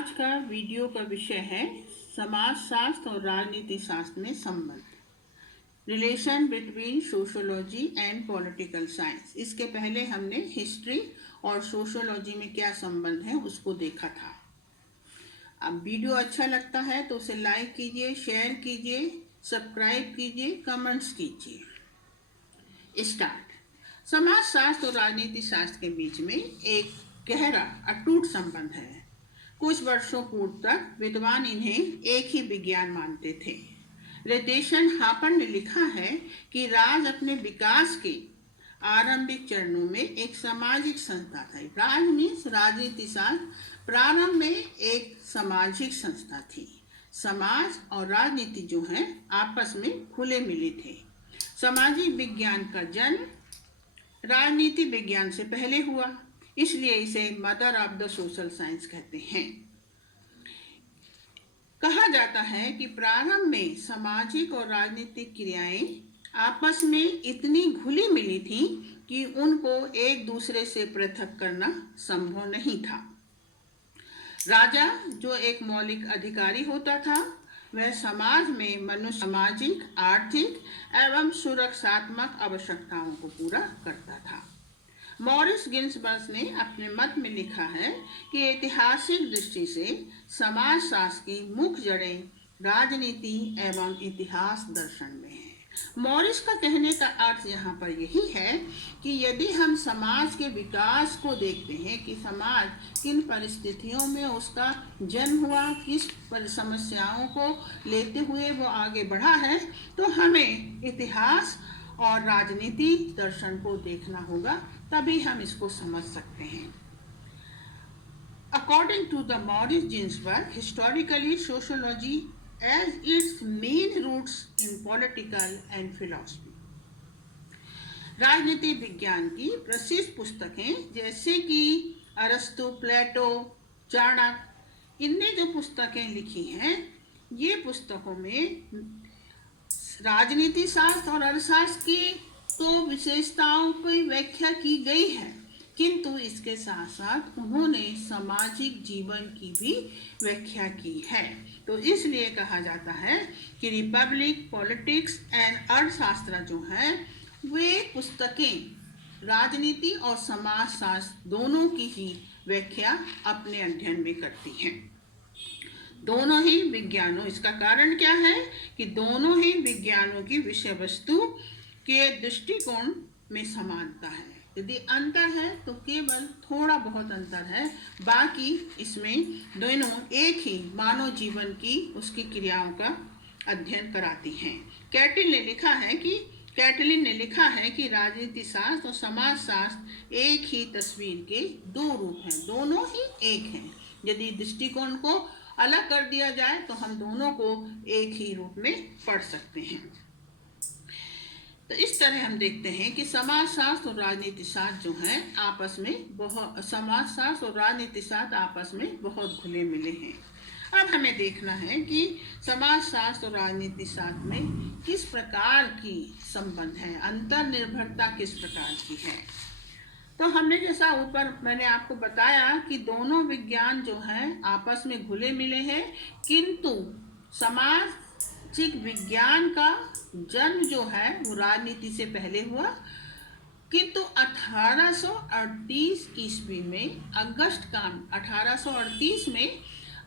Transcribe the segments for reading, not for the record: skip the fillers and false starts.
आज का वीडियो का विषय है समाजशास्त्र और राजनीति शास्त्र में संबंध, relation between sociology and political science. इसके पहले हमने हिस्ट्री और सोशोलॉजी में क्या संबंध है उसको देखा था। अब वीडियो अच्छा लगता है तो उसे लाइक कीजिए, शेयर कीजिए, सब्सक्राइब कीजिए, कमेंट्स कीजिए। स्टार्ट। समाजशास्त्र और राजनीति शास्त्र के बीच में एक गहरा अटूट संबंध है। कुछ वर्षों पूर्व तक विद्वान इन्हें एक ही विज्ञान मानते थे। रितेशन हापर ने लिखा है कि राज अपने विकास के आरंभिक चरणों में एक सामाजिक संस्था था। राज मीन्स राजनीति शास्त्र प्रारंभ में एक सामाजिक संस्था थी। समाज और राजनीति जो है आपस में खुले मिले थे। सामाजिक विज्ञान का जन्म राजनीति विज्ञान से पहले हुआ, इसलिए इसे mother of the social science कहते हैं। कहा जाता है कि प्रारंभ में सामाजिक और राजनीतिक क्रियाएं आपस में इतनी घुली मिली थी कि उनको एक दूसरे से पृथक करना संभव नहीं था। राजा जो एक मौलिक अधिकारी होता था, वह समाज में मनुष्य सामाजिक, आर्थिक एवं सुरक्षात्मक आवश्यकताओं को पूरा करता था। मॉरिस गिन्सबर्ग ने अपने मत में लिखा है कि ऐतिहासिक दृष्टि से समाजशास्त्र की मुख्य जड़ें राजनीति एवं इतिहास दर्शन में है। मॉरिस का कहने का अर्थ यहाँ पर यही है कि यदि हम समाज के विकास को देखते हैं कि समाज किन परिस्थितियों में उसका जन्म हुआ, किस समस्याओं को लेते हुए वो आगे बढ़ा है, तो हमें इतिहास और राजनीति दर्शन को देखना होगा, तभी हम इसको समझ सकते हैं। According to the Maurice Ginsburg, historically sociology as its main roots in political and philosophy. राजनीति विज्ञान की प्रसिद्ध पुस्तकें जैसे कि अरस्तु, प्लेटो, चाणक्य, इनने जो पुस्तकें लिखी हैं, ये पुस्तकों में राजनीति शास्त्र और अर्थशास्त्र की तो विशेषताओं की व्याख्या की गई है, किंतु इसके साथ साथ उन्होंने सामाजिक जीवन की भी व्याख्या की है। तो इसलिए कहा जाता है कि रिपब्लिक, पॉलिटिक्स एंड अर्थशास्त्र जो है वे पुस्तकें राजनीति और समाजशास्त्र दोनों की ही व्याख्या अपने अध्ययन में करती हैं। दोनों ही विज्ञानों, इसका कारण क्या है कि दोनों ही विज्ञानों की विषय वस्तु के दृष्टिकोण में समानता है। यदि अंतर है तो केवल थोड़ा बहुत अंतर है, बाकी इसमें दोनों एक ही मानव जीवन की उसकी क्रियाओं का अध्ययन कराती हैं। कैटलिन ने लिखा है कि राजनीति शास्त्र और समाज शास्त्र एक ही तस्वीर के दो रूप हैं, दोनों ही एक हैं। यदि दृष्टिकोण को अलग कर दिया जाए तो हम दोनों को एक ही रूप में पढ़ सकते हैं। तो इस तरह हम देखते हैं कि समाजशास्त्र और राजनीति शास्त्र जो है आपस में बहुत घुले मिले हैं। अब हमें देखना है कि समाजशास्त्र और राजनीति शास्त्र में किस प्रकार की संबंध है, अंतर निर्भरता किस प्रकार की है। तो हमने जैसा ऊपर मैंने आपको बताया कि दोनों विज्ञान जो हैं आपस में घुले मिले हैं, किंतु सामाजिक विज्ञान का जन्म जो है वो राजनीति से पहले हुआ, किंतु 1838 ईस्वी में 1838 में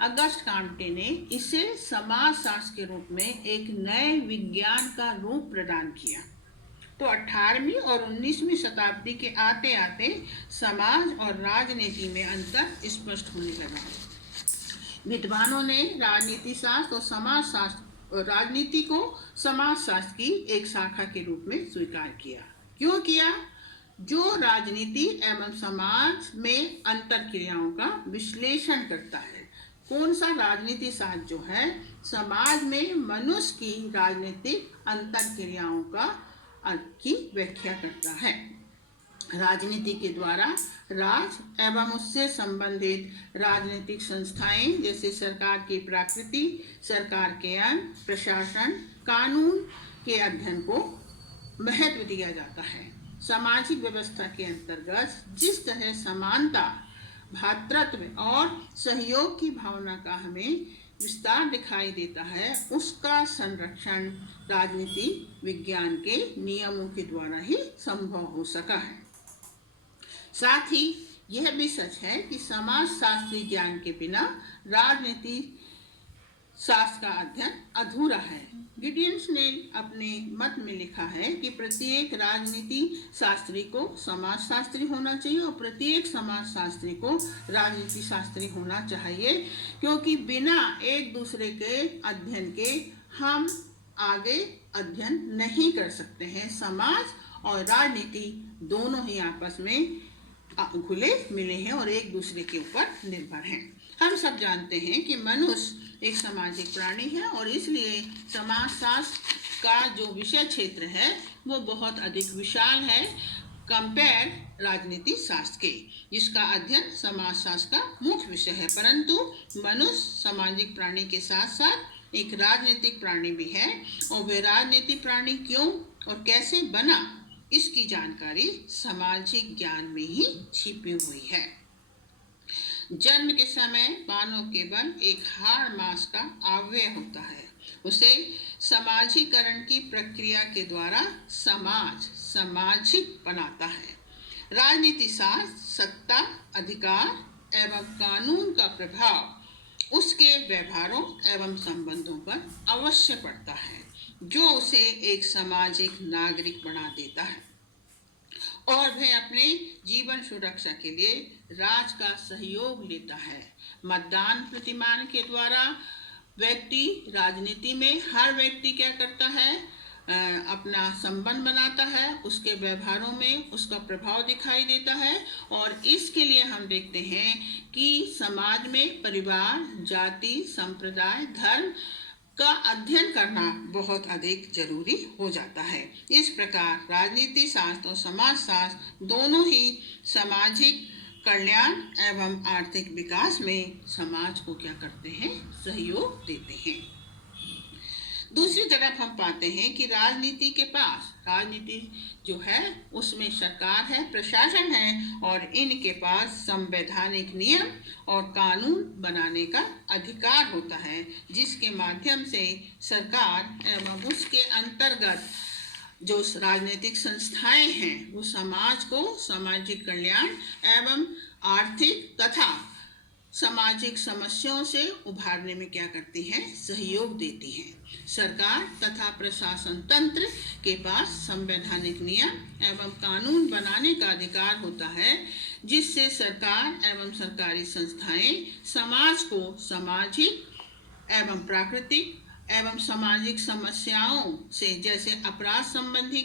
अगस्त काम्टे ने इसे समाजशास्त्र के रूप में एक नए विज्ञान का रूप प्रदान किया। तो 18वीं और 19वीं शताब्दी के आते आते समाज और राजनीति में अंतर स्पष्ट होने लगा। विद्वानों ने राजनीति शास्त्र और समाज शास्त्र और राजनीति को समाजशास्त्र की एक शाखा के रूप में स्वीकार किया। क्यों किया? जो राजनीति एवं समाज में अंतर क्रियाओं का विश्लेषण करता है। कौन सा? राजनीति शास्त्र जो है समाज में मनुष्य की राजनीतिक अंतर क्रियाओं की व्याख्या करता है। राजनीति के द्वारा राज एवं उससे संबंधित राजनीतिक संस्थाएं जैसे सरकार की प्रकृति, सरकार के अंग, प्रशासन, कानून के अध्ययन को महत्व दिया जाता है। सामाजिक व्यवस्था के अंतर्गत जिस तरह समानता भ्रातृत्व और सहयोग की भावना का हमें विस्तार दिखाई देता है, उसका संरक्षण राजनीति विज्ञान के नियमों के द्वारा ही संभव हो सका है। साथ ही यह भी सच है कि समाजशास्त्री ज्ञान के बिना राजनीति शास्त्र का अध्ययन अधूरा है। गिडियंस ने अपने मत में लिखा है कि प्रत्येक राजनीति शास्त्री को समाजशास्त्री होना चाहिए और प्रत्येक समाजशास्त्री को राजनीति शास्त्री होना चाहिए, क्योंकि बिना एक दूसरे के अध्ययन के हम आगे अध्ययन नहीं कर सकते हैं। समाज और राजनीति दोनों ही आपस में घुले मिले हैं और एक दूसरे के ऊपर निर्भर हैं। हम सब जानते हैं कि मनुष्य एक सामाजिक प्राणी है और इसलिए समाजशास्त्र का जो विषय क्षेत्र है वो बहुत अधिक विशाल है कंपेयर राजनीति शास्त्र के, जिसका अध्ययन समाजशास्त्र का मुख्य विषय है। परंतु मनुष्य सामाजिक प्राणी के साथ साथ एक राजनीतिक प्राणी भी है और वह राजनीतिक प्राणी क्यों और कैसे बना, इसकी जानकारी सामाजिक ज्ञान में ही छिपी हुई है। जन्म के समय मानव केवल एक हाड़ मांस का अवयव होता है। उसे समाजीकरण की प्रक्रिया के द्वारा समाज सामाजिक बनाता है। राजनीति शास्त्र सत्ता, अधिकार एवं कानून का प्रभाव उसके व्यवहारों एवं संबंधों पर अवश्य पड़ता है, जो उसे एक सामाजिक नागरिक बना देता है और वह अपने जीवन सुरक्षा के लिए राज का सहयोग लेता है। मतदान प्रतिमान के द्वारा व्यक्ति राजनीति में हर व्यक्ति क्या करता है, अपना संबंध बनाता है, उसके व्यवहारों में उसका प्रभाव दिखाई देता है और इसके लिए हम देखते हैं कि समाज में परिवार, जाति, संप्रदाय, धर्म का अध्ययन करना बहुत अधिक जरूरी हो जाता है। इस प्रकार राजनीति शास्त्र और समाज शास्त्र दोनों ही सामाजिक कल्याण एवं आर्थिक विकास में समाज को क्या करते हैं, सहयोग देते हैं। दूसरी तरफ हम पाते हैं कि राजनीति के पास, राजनीति जो है उसमें सरकार है, प्रशासन है और इनके पास संवैधानिक नियम और कानून बनाने का अधिकार होता है, जिसके माध्यम से सरकार एवं उसके अंतर्गत जो राजनीतिक संस्थाएं हैं वो समाज को सामाजिक कल्याण एवं आर्थिक तथा सामाजिक समस्याओं से उभारने में क्या करती हैं, सहयोग देती हैं। सरकार तथा प्रशासन तंत्र के पास संवैधानिक नियम एवं कानून बनाने का अधिकार होता है, जिससे सरकार एवं सरकारी संस्थाएं समाज को सामाजिक एवं प्राकृतिक एवं सामाजिक समस्याओं से, जैसे अपराध संबंधी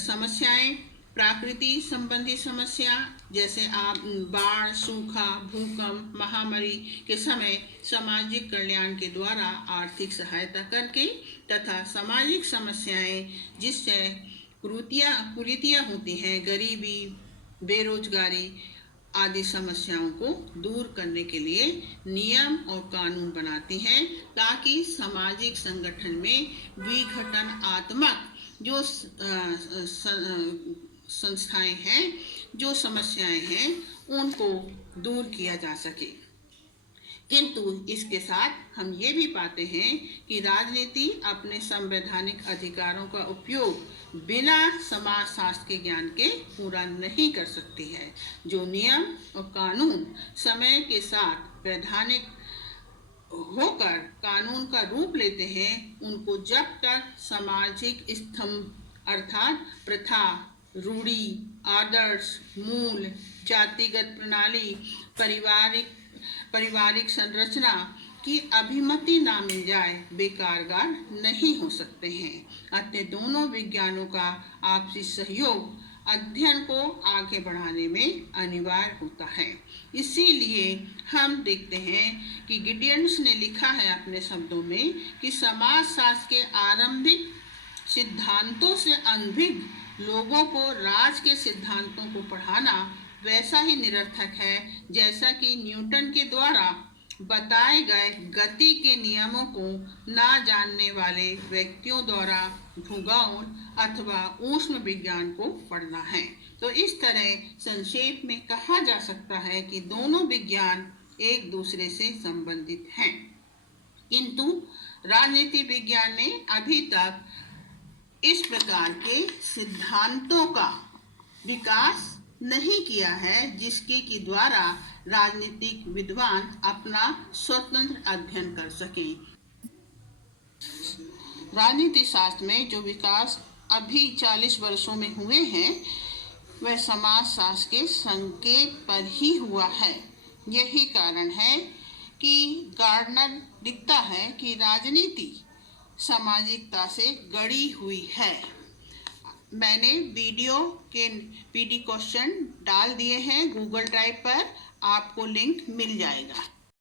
समस्याएं, प्रकृति संबंधी समस्या जैसे बाढ़, सूखा, भूकंप, महामारी के समय सामाजिक कल्याण के द्वारा आर्थिक सहायता करके तथा सामाजिक समस्याएं जिससे कुरीतियां होती हैं, गरीबी, बेरोजगारी आदि समस्याओं को दूर करने के लिए नियम और कानून बनाती हैं, ताकि सामाजिक संगठन में विघटनात्मक जो संस्थाएं हैं, जो समस्याएं हैं, उनको दूर किया जा सके। किंतु इसके साथ हम ये भी पाते हैं कि राजनीति अपने संवैधानिक अधिकारों का उपयोग बिना समाजशास्त्र के ज्ञान के पूरा नहीं कर सकती है। जो नियम और कानून समय के साथ वैधानिक होकर कानून का रूप लेते हैं, उनको जब तक सामाजिक स्तंभ अर्थात प्रथा, रूढ़ी, आदर्श, मूल, जातिगत प्रणाली, पारिवारिक संरचना की अभिमति ना मिल जाए, वे कारगर नहीं हो सकते हैं। अतः दोनों विज्ञानों का आपसी सहयोग अध्ययन को आगे बढ़ाने में अनिवार्य होता है। इसीलिए हम देखते हैं कि गिडियंस ने लिखा है अपने शब्दों में कि समाजशास्त्र के आरंभिक सिद्धांतों से अनभिज्ञ लोगों को राज के सिद्धांतों को पढ़ाना वैसा ही निरर्थक है जैसा कि न्यूटन के द्वारा बताए गए गति के नियमों को ना जानने वाले व्यक्तियों द्वारा भूगोल अथवा ऊष्म विज्ञान को पढ़ना है। तो इस तरह संक्षेप में कहा जा सकता है कि दोनों विज्ञान एक दूसरे से संबंधित हैं, किंतु राजनीति विज्ञान ने अभी तक इस प्रकार के सिद्धांतों का विकास नहीं किया है जिसके की द्वारा राजनीतिक विद्वान अपना स्वतंत्र अध्ययन कर सकें। राजनीति शास्त्र में जो विकास अभी 40 वर्षों में हुए हैं वह समाज शास्त्र के संकेत पर ही हुआ है। यही कारण है कि गार्डनर लिखता है कि राजनीति सामाजिकता से गढ़ी हुई है। मैंने वीडियो के पीडी क्वेश्चन डाल दिए हैं गूगल ड्राइव पर, आपको लिंक मिल जाएगा।